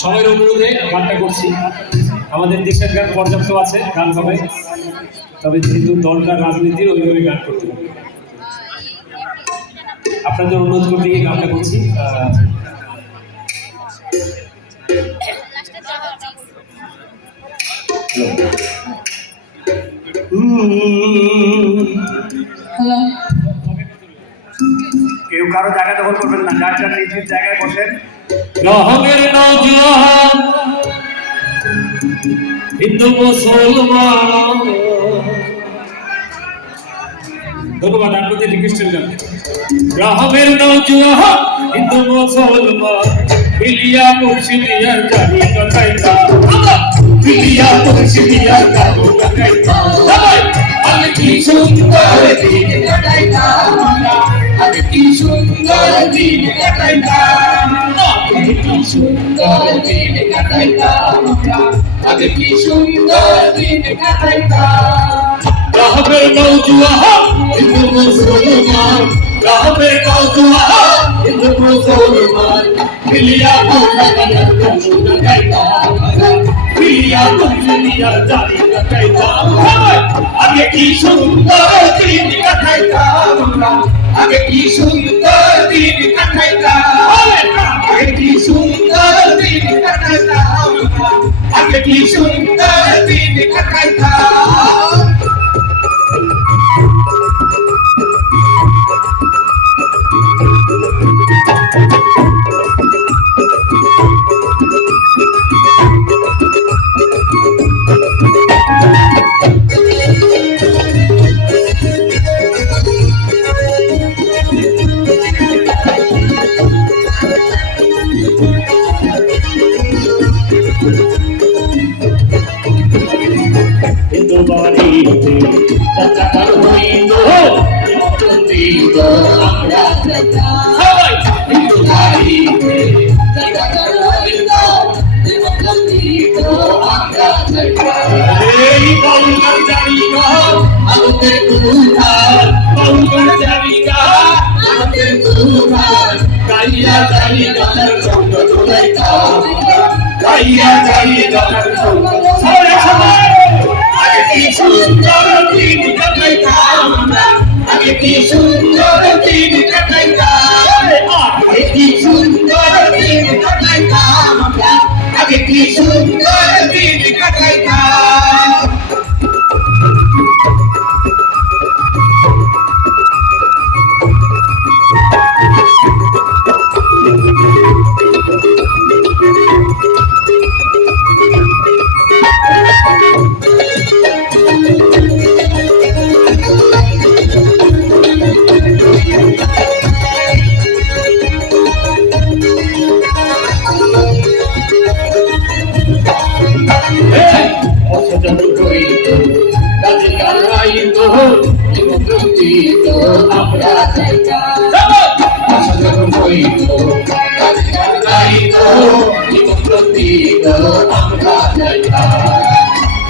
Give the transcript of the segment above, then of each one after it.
সবার অনুরোধে গানটা করছি। আমাদের দেশের গান পর্যাপ্ত আছে, গান হবে, তবে যেহেতু দলটা রাজনীতির ওইভাবে গান করতে হবে। আপনাদের অনুরোধ করতে গিয়ে গানটা করছি। কেউ কারো জায়গা দখল করবেন না, যার যার নিজ নিজ জায়গায় বসেন। রহমের নওজোয়ান হিন্দু মুসলমান, ধন্যবাদ আপনাদের রিকোয়েস্টের জন্য। রহমের নওজোয়ান হিন্দু মুসলমান বিলিয়া মুর্শিদিয়ার জানি কাইতা, বিলিয়া মুর্শিদিয়ার কাবু কাইতা, আমি কি সুন্দর দিন কাটাইতাম, আমি কি সুন্দর দিন কাটাইতাম, আমি কি সুন্দর দিন কাটাইতাম, আমি কি সুন্দর দিন কাটাইতাম। রহমের নওজোয়ান হিন্দু মুসলমান, রহমের নওজোয়ান হিন্দু মুসলমান বিলিয়া মুর্শিদিয়ার কাবু কাইতা, বিলিয়া মুর্শিদিয়ার জানি কাইতা, আগে কি সুন্দর দিন কাটাইতাম, আগে কি সুন্দর দিন কাটাইতাম, আগে কি সুন্দর দিন কাটাইতাম, আগে কি সুন্দর দিন কাটাইতাম। আগে কি সুন্দর দিন কাটাইতাম, আগে কি সুন্দর দিন কাটাইতাম, আগে কি সুন্দর দিন কাটাইতাম, আগে কি সুন্দর দিন কাটাইতাম।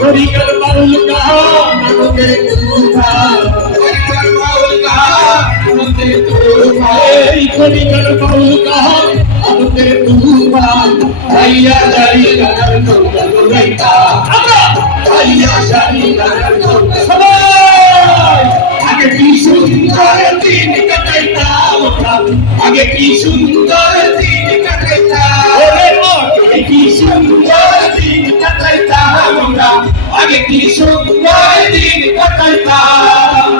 Korigal baul kaha namote tufan, korigal baul kaha namote tufan, korigal baul kaha namote tufan, Raya jari ganar nungal raita, Raya jari ganar nungal. Sabai, age ki sundar din kataitam, age ki sundar din kataitam, age ki sundar din kataitam, age ki sundar din kataitam.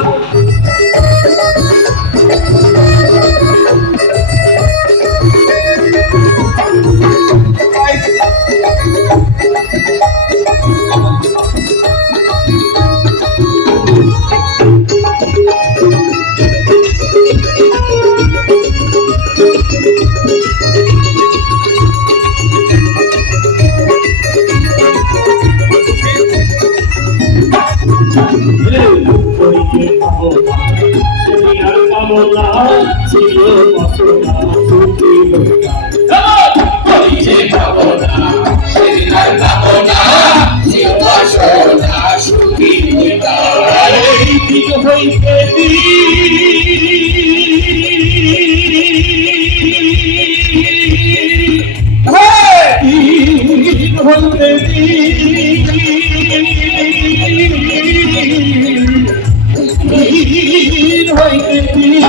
হইতে দিন হইতে দিন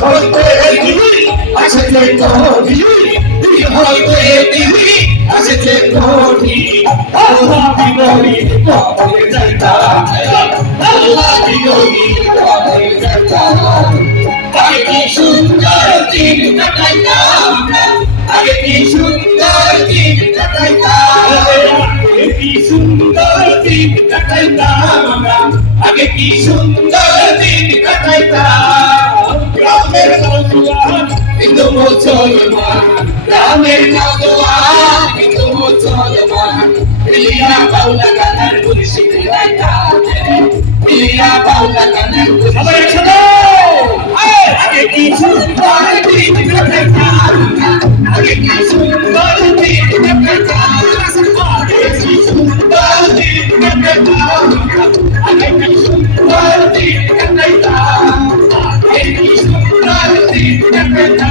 হইতে আসে নদী হইতে দিবি আসে নদী আল্লাহ বিনবী কবরে যাইতা আল্লাহ বিনবী কবরে যাইতা আগে কি সুন্দর দিন কাটাইতাম আগে কি সুন্দর দিন কাটাইতাম আগে কি সুন্দর দিন কাটাইতাম আগে কি সুন্দর দিন কাটাইতাম গ্রামের নৌজওয়ান কিন্তু মুসলমান গ্রামের নৌজওয়ান কিন্তু মুসলমান ইলিয়া বাউলা গানের পুলিশি গাইতা ইলিয়া বাউলা গানের সবাই একসাথে আগে কি সুন্দর দিন কাটাইতাম আগে কি সুন্দর দিন কাটাইতাম আগে কি সুন্দর দিন কাটাইতাম আগে কি সুন্দর দিন কাটাইতাম আগে কি সুন্দর দিন কাটাইতাম